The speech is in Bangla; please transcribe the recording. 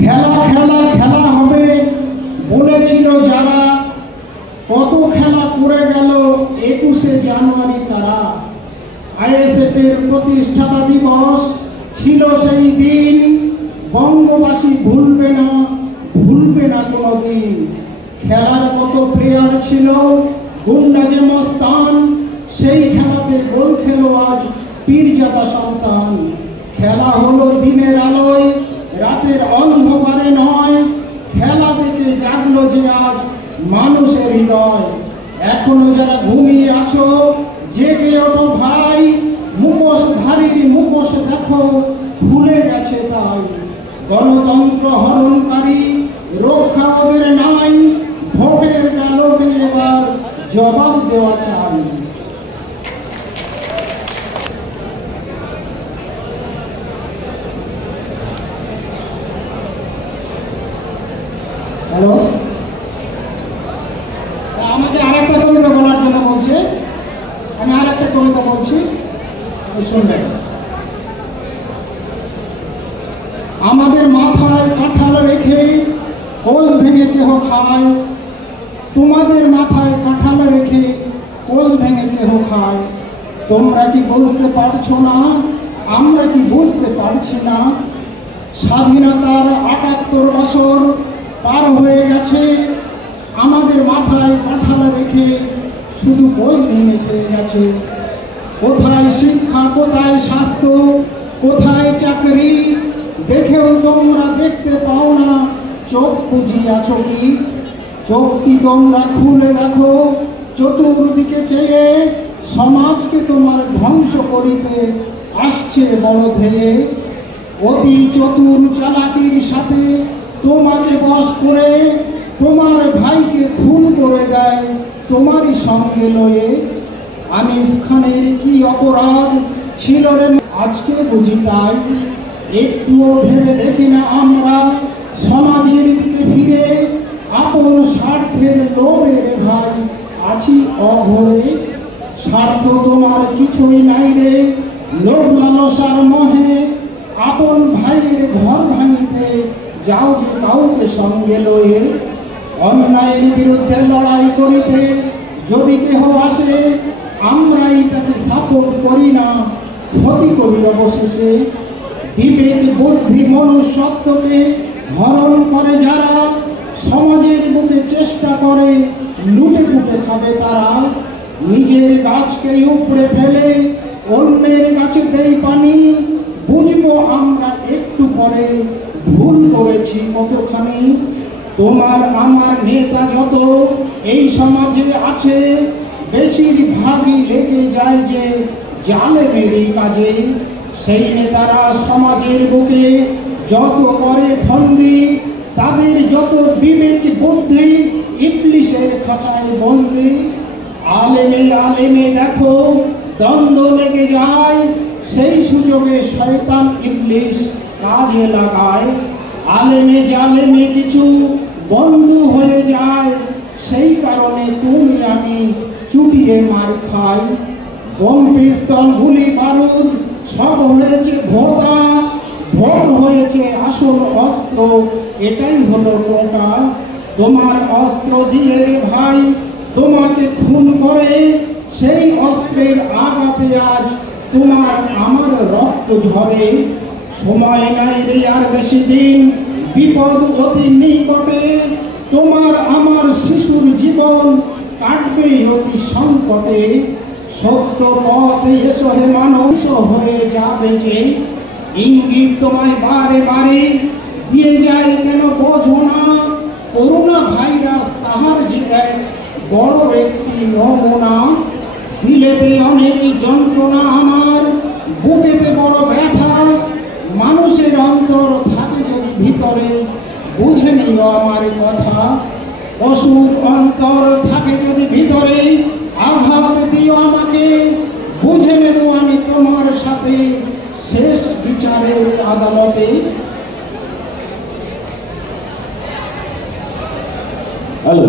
খেলা খেলা খেলা হবে বলেছিল যারা, কত খেলা করে গেল 21শে জানুয়ারি তারা। আইএসএফ এর প্রতিষ্ঠাতা দিবস ছিল সেই দিন, বঙ্গবাসী ভুলবে না কোনোদিন। খেলার কত প্লেয়ার ছিল গুন্ডা যে মস্তান, সেই খেলাতে গোল খেলো আজ পীরজাদা সন্তান। খেলা হলো দিনের আলোয় রাতের অন্ধকারে নয়, খেলা দেখে জাগলো যে আজ মানুষের হৃদয়। এখনো যারা ঘুমিয়ে আছো জেগে ওঠো ভাই, মুখোশধারীর মুখোশ দেখো খুলে গেছে তাই। গণতন্ত্র হরণকারী রক্ষা ওদের নাই, ভোটের ব্যালটে এবার জবাব দেওয়া চাই। হ্যালো, আমাকে আরেকটা কবিতা বলার জন্য বলছে, আমি আরেকটা কবিতা বলছি, শুনবেন। আমাদের মাথায় কাঁঠাল রেখে কোষ ভেঙে কেহ খায়, তোমাদের মাথায় কাঁঠাল রেখে কোষ ভেঙে কেহ খায়। তোমরা কি বুঝতে পারছো না, আমরা কি বুঝতে পারছি না? স্বাধীনতার ৭৮ বছর পার হয়ে গেছে, আমাদের মাথায় কাঁঠাল রেখে শুধু কোষ ভেঙে খেয়ে গেছে। কোথায় শিক্ষা, কোথায় স্বাস্থ্য, কোথায় চাকরি, দেখেও তোমরা দেখতে পাও না, চোখ বুঝিয়ে আছো কি? চোখটি তোমরা খুলে দেখো চতুর্দিকে চেয়ে, সমাজকে তোমার ধ্বংস করিতে আসছে বড় ধেয়ে। অতি চতুর চালাকির সাথে তোমাকে বশ করে, তোমার ভাইকে খুন করে দেয় তোমারই সঙ্গে লয়ে। আনিস খানের কি অপরাধ ছিল রে আজকে বুঝি তাই? একটুও ভেবে দেখি না আমরা সমাজের দিকে ফিরে, আপন স্বার্থের লোভের ভাই আছি অঘরে। স্বার্থ তোমার কিছুই নাই রে, লোভ লালসার মোহে, আপন ভাইয়ের ঘর ভাঙিতে যাও যে কাউকে সঙ্গে লয়ে। অন্যায়ের বিরুদ্ধে লড়াই করিতে যদি কেহ আসে, আমরাই তাকে সাপোর্ট করি না, ক্ষতি করি অবশেষে। বিবেক বুদ্ধি মনুষ্যত্বকে হরণ করে যারা, সমাজের বুকে চেষ্টা করে লুটে পুটে খাবে তারা। নিজের গাছকে উপড়ে ফেলে অন্যের গাছে দেই পানি, বুঝবো আমরা একটু পরে ভুল করেছি কতখানি। তোমার আমার নেতা যত এই সমাজে আছে, বেশিরভাগই লেগে যায় যে জালেমেরই কাজে। সেই নেতারা সমাজের বুকে যত করে ফন্দি, তাদের যত বিবেক বুদ্ধি ইবলিশের খাঁচায় বন্দি। আলেমে আলেমে দেখো দ্বন্দ্ব লেগে যায়, সেই সুযোগে শয়তান ইবলিশ কাজে লাগায়। আলেমে জালেমে কিছু বন্ধু হয়ে যায়, সেই কারণে তুমি আমি চুটিয়ে মার খাই। বোম পিস্তল গুলি বারুদ সব হয়েছে ভোতা, ভোট হয়েছে আসল অস্ত্র, এটাই হলো টোটা। তোমার অস্ত্র দিয়ে রে ভাই তোমাকে খুন করে, সেই অস্ত্রের আঘাতে আজ তোমার আমার রক্ত ঝরে। সময় নাই রে আর বেশি দিন, বিপদ অতি নিকটে, তোমার আমার শিশুর জীবন কাটবেই অতি সংকটে। সত্য পথে এসো হে মানুষ, হয়ে যাবে যে ইঙ্গিত তোমায় বারে বারে দিয়ে যায় কেন বোঝো না? করোনা ভাইরাস তাহার যে এক বড় একটি নমুনা। দিলেতে অনেক যন্ত্রণা আমার, বুকেতে বড় ব্যথা, মানুষের অন্তর থাকে যদি ভিতরে, বুঝে নিও আমার কথা। অসুখ অন্তর থাকে যদি ভিতরে, আঘাত দিও আমাকে, বুঝে নেব আমি তোমার সাথে শেষ বিচারের আদালতে। হ্যালো।